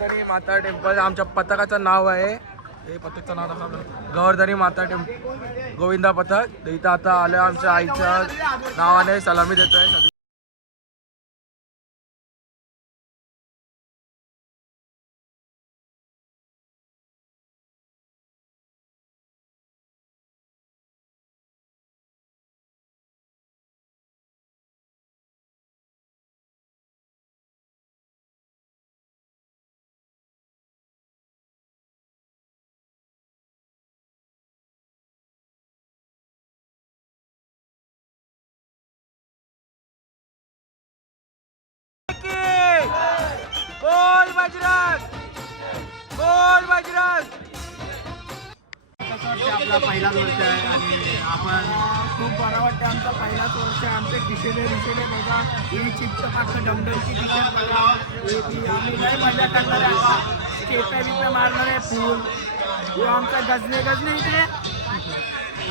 गोवर्धनी माता टेम्पल आमच्या पथकाचं नाव आहे. हे पथकचं नाव दाखवलं, गोवर्धनी माता टेम्पल गोविंदा पथक. इथं आता आलं आमच्या आईच्या नावाने सलामी देत आहे. बोल बजरंग, बोल बजरंग. आपला पहिलाच वर्ष आहे आणि आपण खूप बरं वाटतं. आमचा पहिलाच वर्ष आहे. आमचे दिशेने बघा, ही चिप्स अख्खं डमडमची टी-शर्ट बघा. आम्ही लय मजा करणार आहे. खेपे मारणार आहे फुल. किंवा आमचा गजने इथे.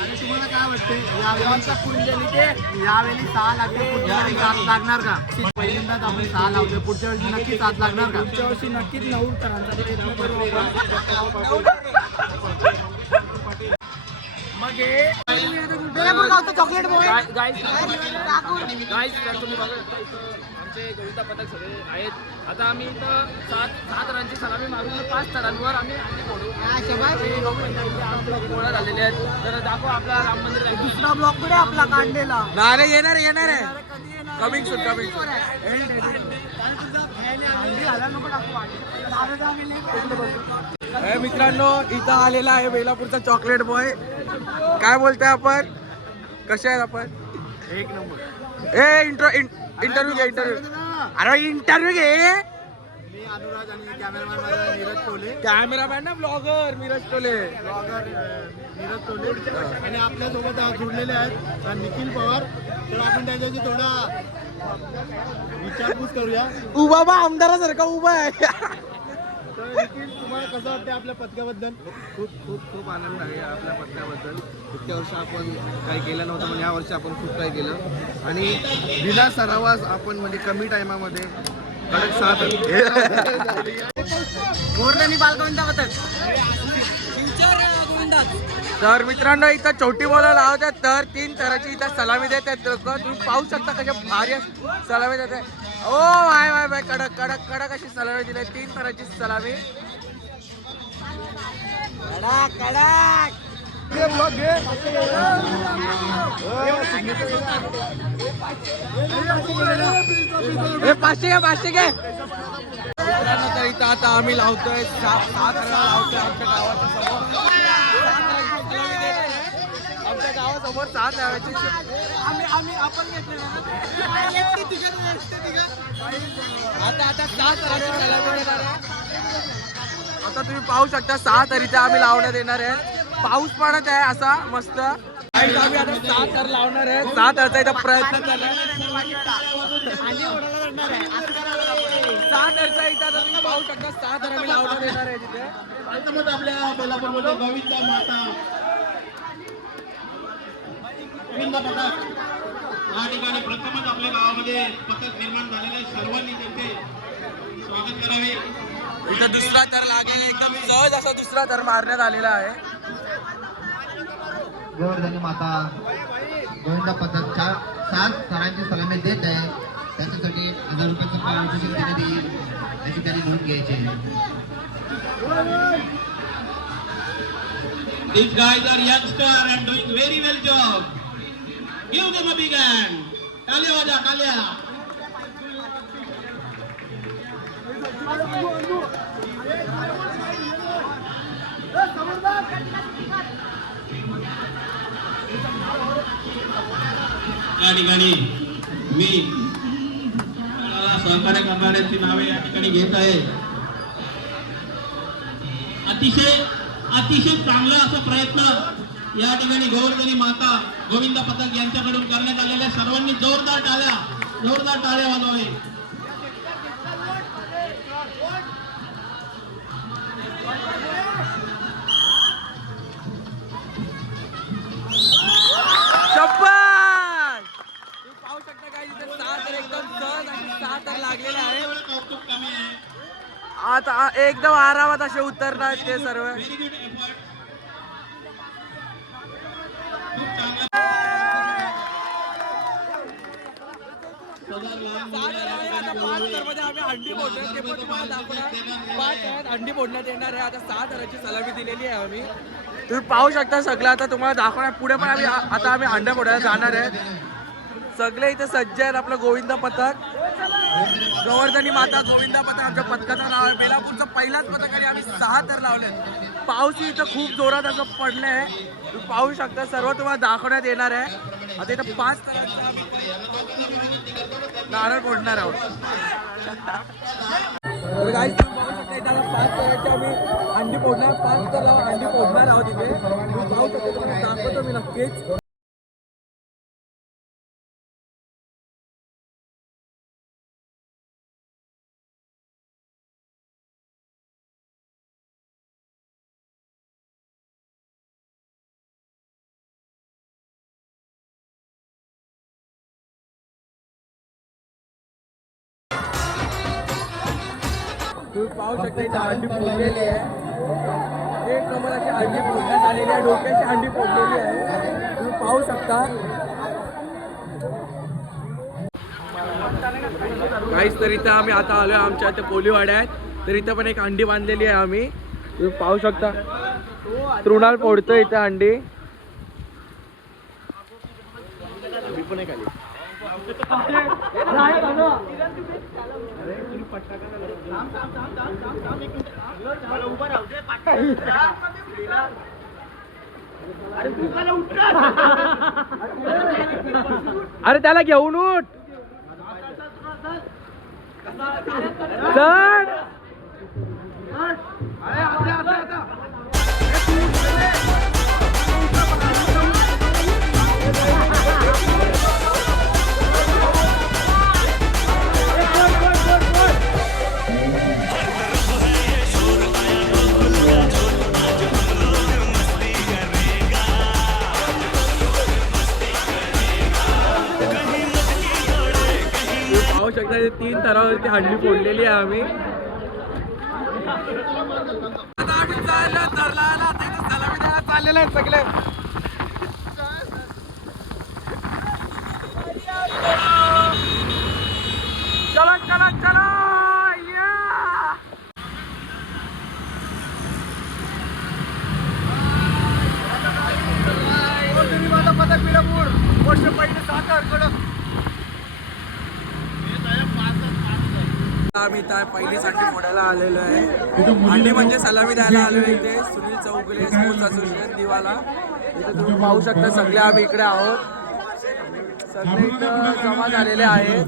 आणि तुम्हाला काय वाटते आमचा कुंजन इथे यावेळी 6 लागते. पुढच्या वेळी 7 लागणार का? पहिल्यांदाच आपण 6 लावतो. पुढच्या वर्षी नक्की 7 लागणार का? पुढच्या वर्षी नक्कीच 9 करायचा प्रयत्न करू. मग चॉकलेट आमचे गोविंदा पथक सगळे आहेत. आता आम्ही इथं 7 रनची सलामी मारून 5 रनवर आम्ही फोडू. गोळा झालेले आहेत. तर दाखव आपला राम मंदिर. दुसरा ब्लॉक कडे आपला कांडेला नाही येणार आहे. Coming soon. मित्रांनो इथं आलेला आहे बेलापूरचा चॉकलेट बॉय. काय बोलतोय आपण, कसे आहेत आपण? एक नंबर. इंटरव्ह्यू घे. अरे इंटरव्ह्यू घे. मी अनुराज आणि कॅमेरामॅन नीरज टोले. कॅमेरामॅन ना ब्लॉगर नीरज टोले. नीरज टोले आणि आपल्यासोबत जुडलेले आहेत निखिल पवार. तर आपण त्याच्याशी थोडा विचारपूस करूया. उभा बा आमदारासारखा उभा आहे. तर निखिल, तुम्हाला कसं वाटतं आपल्या पथकाबद्दल? खूप आनंद आहे आपल्या पथकाबद्दल. इतक्या वर्ष आपण काही केलं नव्हतं, पण या वर्षी आपण खूप काही केलं आणि बिना सरावास आपण म्हणजे कमी टायमामध्ये कडक साथ. गोवर्धनी बालगोविंदा पथक. तर मित्रांनो इथं छोटी बॉल लावतात. तर 3 तराची इथं सलामी देत आहेत. तुम्ही पाहू शकता कशा भारी सलामी देत आहे. ओ माय कडक अशी सलामी दिली. 3 तराची सलामी. कडक. हे 500 घे. तर इथं आता आम्ही लावतोय 7 रन लावतोय आमच्या गावाच्या समोर. आमच्या गावासमोर 7 लावायचे. आपण घेतलेलं आता 7 रनची सलामी देणार आहे. आता तुम्ही पाहू शकता 7 तरीचे आम्ही लावण्यात येणार आहे. पाऊस पडत आहे असा मस्त. आम्ही आता 7 तर लावणार आहे. 7 रनचा इथं प्रयत्न करणार. 7 रनचा इथं आता तुम्ही पाहू शकता 7 रन आम्ही लावण्यात येणार आहे तिथे. आपल्या बेलापूरमध्ये गोविंदा माता गोविंदा पथक या ठिकाणी प्रथमच आपल्या गावामध्ये पथक निर्माण झालेले. सर्वांनी त्यांचे स्वागत करावे. इथं दुसरा तर लागेल. एकदम सहज असा दुसरा तर मारण्यात आलेला आहे. गोवर्धनी माता गोविंदा पथक 7 थरांची सलामी देत आहे. त्याच्यासाठी 1000 रुपयाचं पारितोषिक देण्यात येईल. त्याची त्यांनी नोंद घ्यायची. These guys are youngster and doing very well job. Give them a big hand. तालिया वाजा तालिया. या ठिकाणी मी सहकार्य करणाऱ्यांची नावे या ठिकाणी घेत आहे. अतिशय चांगला असा प्रयत्न या ठिकाणी गोवर्धनी माता गोविंदा पथक यांच्याकडून करण्यात आलेल्या. सर्वांनी जोरदार टाळ्या वाजवावे. पाहू शकता काय इथे 7 तर एकदम सहज आणि 7 तर लागलेले आहे. आता एकदम आरामात असे उतरणार ते सर्व. आम्ही अंडी फोडणार ते पण तुम्हाला दाखवणार. 5 आहेत अंडी फोडण्यात येणार आहे. आता 6 तराची सलामी दिलेली आहे आम्ही. तुम्ही पाहू शकता सगळं आता तुम्हाला दाखवणार. पुढे पण आम्ही अंडे फोडायला जाणार आहेत. सगळे इथे सज्ज आहेत. आपलं गोविंद पथक, गोवर्धनी माता गोविंद पथक आमच्या पथकाचं नाव आहे. बेलापूरचं पहिलाच पथक आणि आम्ही 6 तर लावलेत. पाऊस इथं खूप जोरात असं पडलं आहे. तुम्ही पाहू शकता सर्व तुम्हाला दाखवण्यात येणार आहे. आता इथं 5 तरांचं आम्ही नारळ फोडणार आहोत. तर गाईस तुम्ही बघू शकता इथं 5 तरांचे आम्ही अंडी फोडणार. 5 तर अंडी फोडणार आहोत इथे. तुम्ही पाहू शकता तुम्हाला दाखवतो मी नक्कीच. तुम्ही पाहू शकता इथे अंडी फोडलेली आहे. एक नंबर अशी अंडी फोडण्यात आलेली आहे. डोक्याची अंडी फोडलेली आहे. तुम्ही पाहू शकता. काहीच तर इथं आम्ही आता आलोय आमच्या इथे कोलीवाड्यात. तर इथं पण एक अंडी बांधलेली आहे आम्ही. तुम्ही पाहू शकता तृणाल फोडतो इथे अंडी. अरे त्याला घेऊन उठ. चढ. पाहू शकता 3 तरावरती अंडी फोडलेली आहे आम्ही. आता आम्ही चाललेलं आहेत सगळे. चला चला चला माझा पथक बेलापूर वर्ष पहिले 7 आम्ही त्या पहिलीच अंडी फोडायला आलेलो आहे. अंडी म्हणजे सलामी द्यायला आलो आहे इथे. सुनील चौगुले स्पोर्ट्स असोसिएशन दिवाला. इथे तुम्ही पाहू शकता सगळे आम्ही इकडे आहोत. सगळे इथं जमा झालेले आहेत.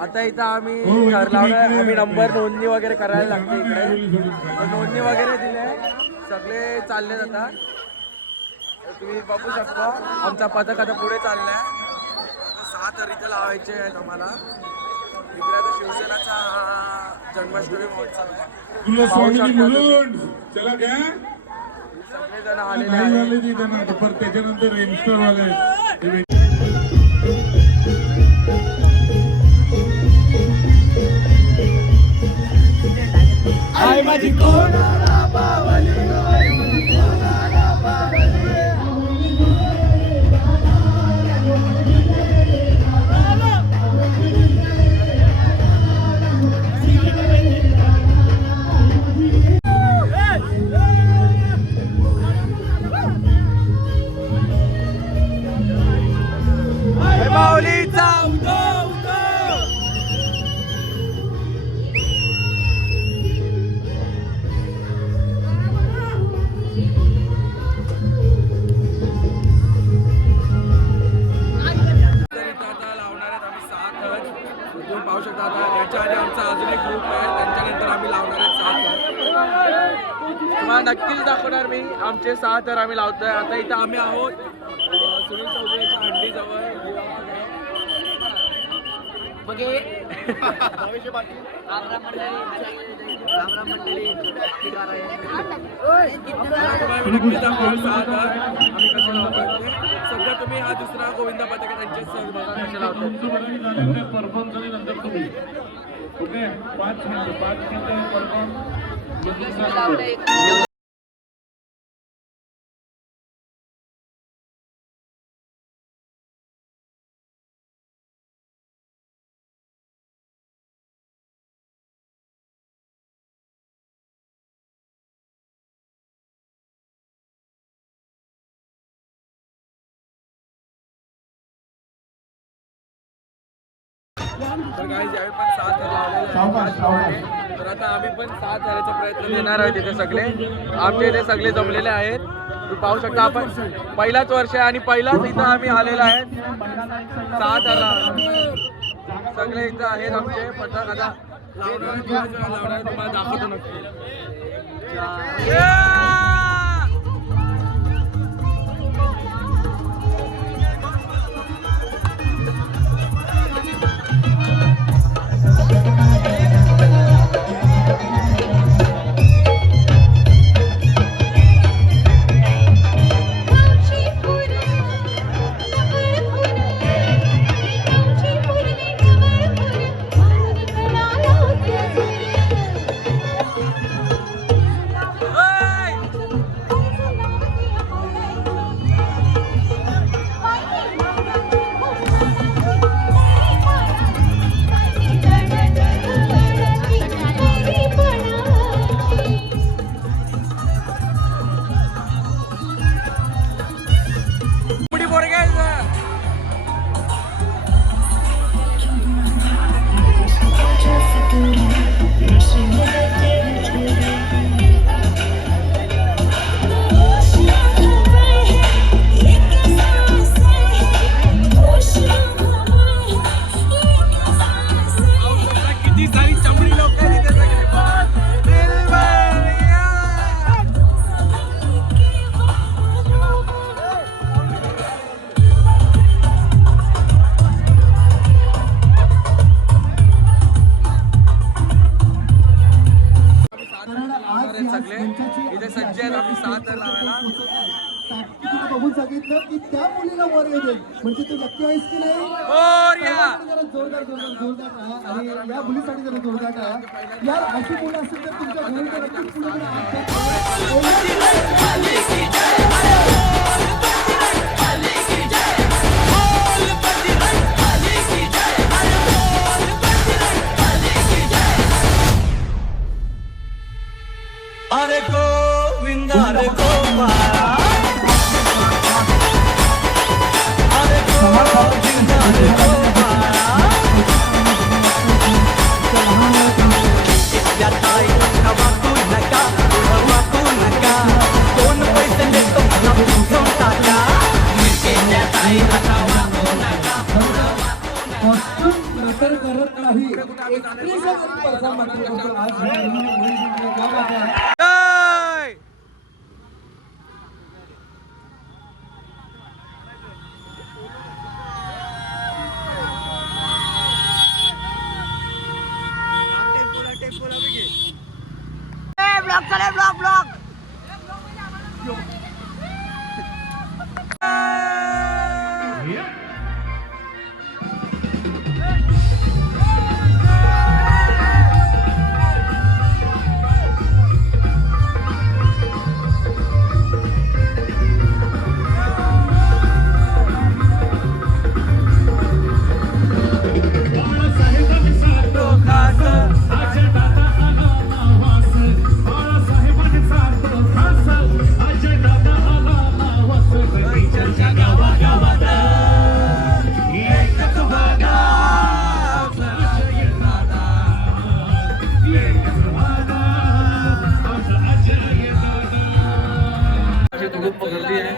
आता इथं आम्ही ठरवलं आम्ही नंबर नोंदणी वगैरे करायला लागते इकडे. तर नोंदणी वगैरे दिले सगळे चालले जातात. तुम्ही बघू शकता आमचा पथक आता पुढे चाललाय. 6 तर इथं लावायचे आहेत आम्हाला. इकडे आता शिवसेनाचा जन्माष्टमी महोत्सव आहे. पाहू शकता सगळेजण आलेले आहेत. त्याच्यानंतर माझी पाहू शकता. आता याच्या आधी आमचा अजून एक ग्रुप आहे. त्यांच्यानंतर आम्ही लावणार आहेत 7 तर. तुम्हाला नक्कीच दाखवणार मी आमचे 6 तर आम्ही लावतोय. आता इथं आम्ही आहोत सुनील चौगुलेच्या अंडी जवळ. सध्या तुम्ही हा दुसरा गोविंद पथक त्यांचे सहभाग कसे लावतो. ओके 5 मिनिटं परफॉर्म तर काही ज्यावेळी पण 6 थर लावलेले आहेत. तर आता आम्ही पण 6 थराचा प्रयत्न देणार आहोत. इथे सगळे आमचे इथे सगळे जमलेले आहेत. तुम्ही पाहू शकता आपण पहिलाच वर्ष आहे आणि पहिलाच इथं आम्ही आलेलो आहे 6 थर सगळे इथं आहेत आमचे पथक. आता लावणार तुम्हाला दाखवतो नक्की. सगळे इथे सज्ज आहेत आम्ही 6 थर लावायला. बघून सांगितलं की त्या मुलीला वर येते म्हणजे तू नक्की आहेस की नाही. जरा जोरदार आहे आणि या मुलीसाठी जरा जोरदार आहे. यार अशी मुलं असेल तर तुमच्या घरी तर नक्कीच अरे गोविंद अरे गोपाल अरे गोविंद अरे गोपाल त्या ताईला वाकू नका वाकू नका कोण पैसे देतो मला समजून टाका त्या ताईला वाकू नका कॉस्ट्युम मॅटर करत नाही. एक्सप्रेशन परफॉर्म करतो आज.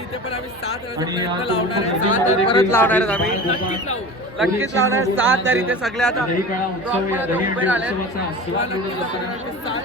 इथे पण आम्ही 6 थराचा प्रयत्न लावणार आहे. 6 थर परत लावणार आहेत आम्ही. नक्कीच लावणार 6 थर इथे सगळे आता उभे राहिले. 6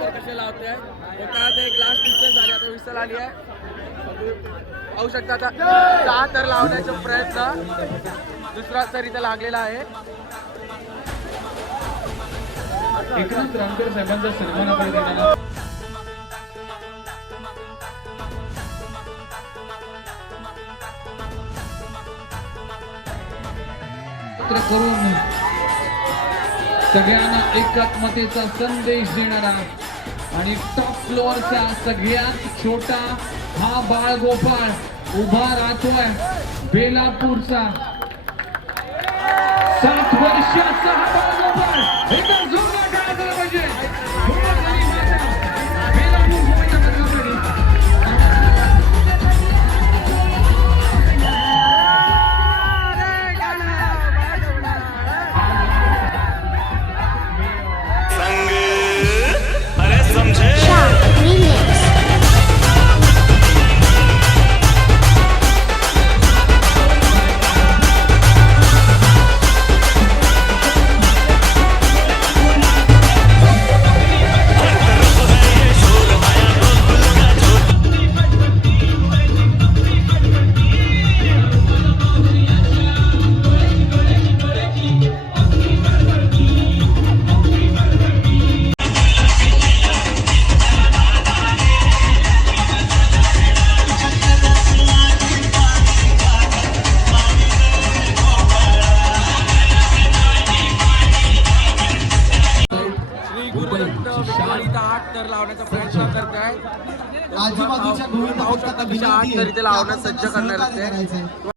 थर कसे लावते आता एक लास्ट विसल झाली आता विसल आली आहे. पाहू शकता आता 6 थर लावण्याचा प्रयत्न दुसरा थर इथे लागलेला आहे. एकनाथ रामकर साहेबांचा सन्मान आपण देणार. करून सगळ्यांना एकात्मतेचा संदेश देणारा आणि टॉप फ्लोअरचा सगळ्यात छोटा हा बाळगोपाळ उभा राहतोय बेलापूरचा 7 वर्षाचा हा बाळगोपाळ एकदा जोरदार टाळ्या झाला पाहिजे. बेलापूर गोविंदा पथकासाठी इथं 8 तर लावण्याचा प्रयत्न करत आहे. आजूबाजूच्या गोविंदा पाहू शकता कशा 8 तर इथे लावण्यास सज्ज करणार आहेत ते.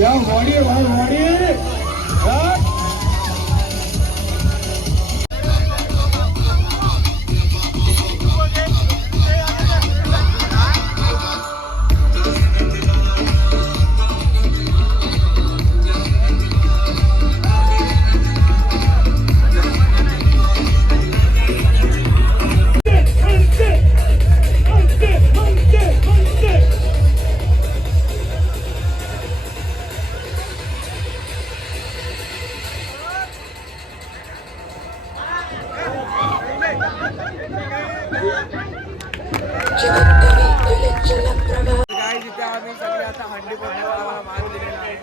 या वाडी इथे आम्ही सगळे आता हंडी फोडण्याचा आम्हाला मान दिलेला आहे.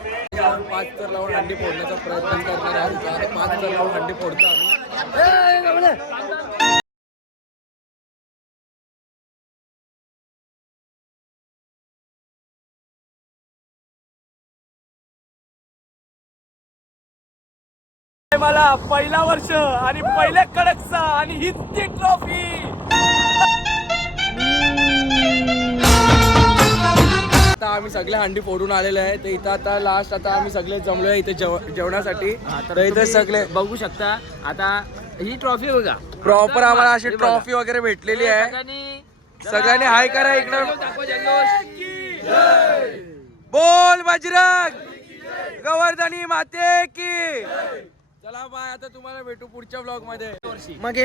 5 तर लावून हंडी फोडण्याचा प्रयत्न करणार आहोत. 5 तर लावून हंडी फोडतो आम्ही. मला पहिला वर्ष आणि पहिले कडकचा आणि हीच ती ट्रॉफी. आता आम्ही सगळे हंडी फोडून आलेले आहे. तर इथं आता लास्ट आता आम्ही सगळे जमलोय इथे जेवणासाठी. तर इथे सगळे बघू शकता. आता ही ट्रॉफी बघा प्रॉपर आम्हाला अशी ट्रॉफी वगैरे भेटलेली आहे. सगळ्यांनी हाय करा इकडं. बोल बजरंग गोवर्धनी माते की. चला बाय. आता तुम्हाला भेटू पुढच्या ब्लॉग मध्ये. मग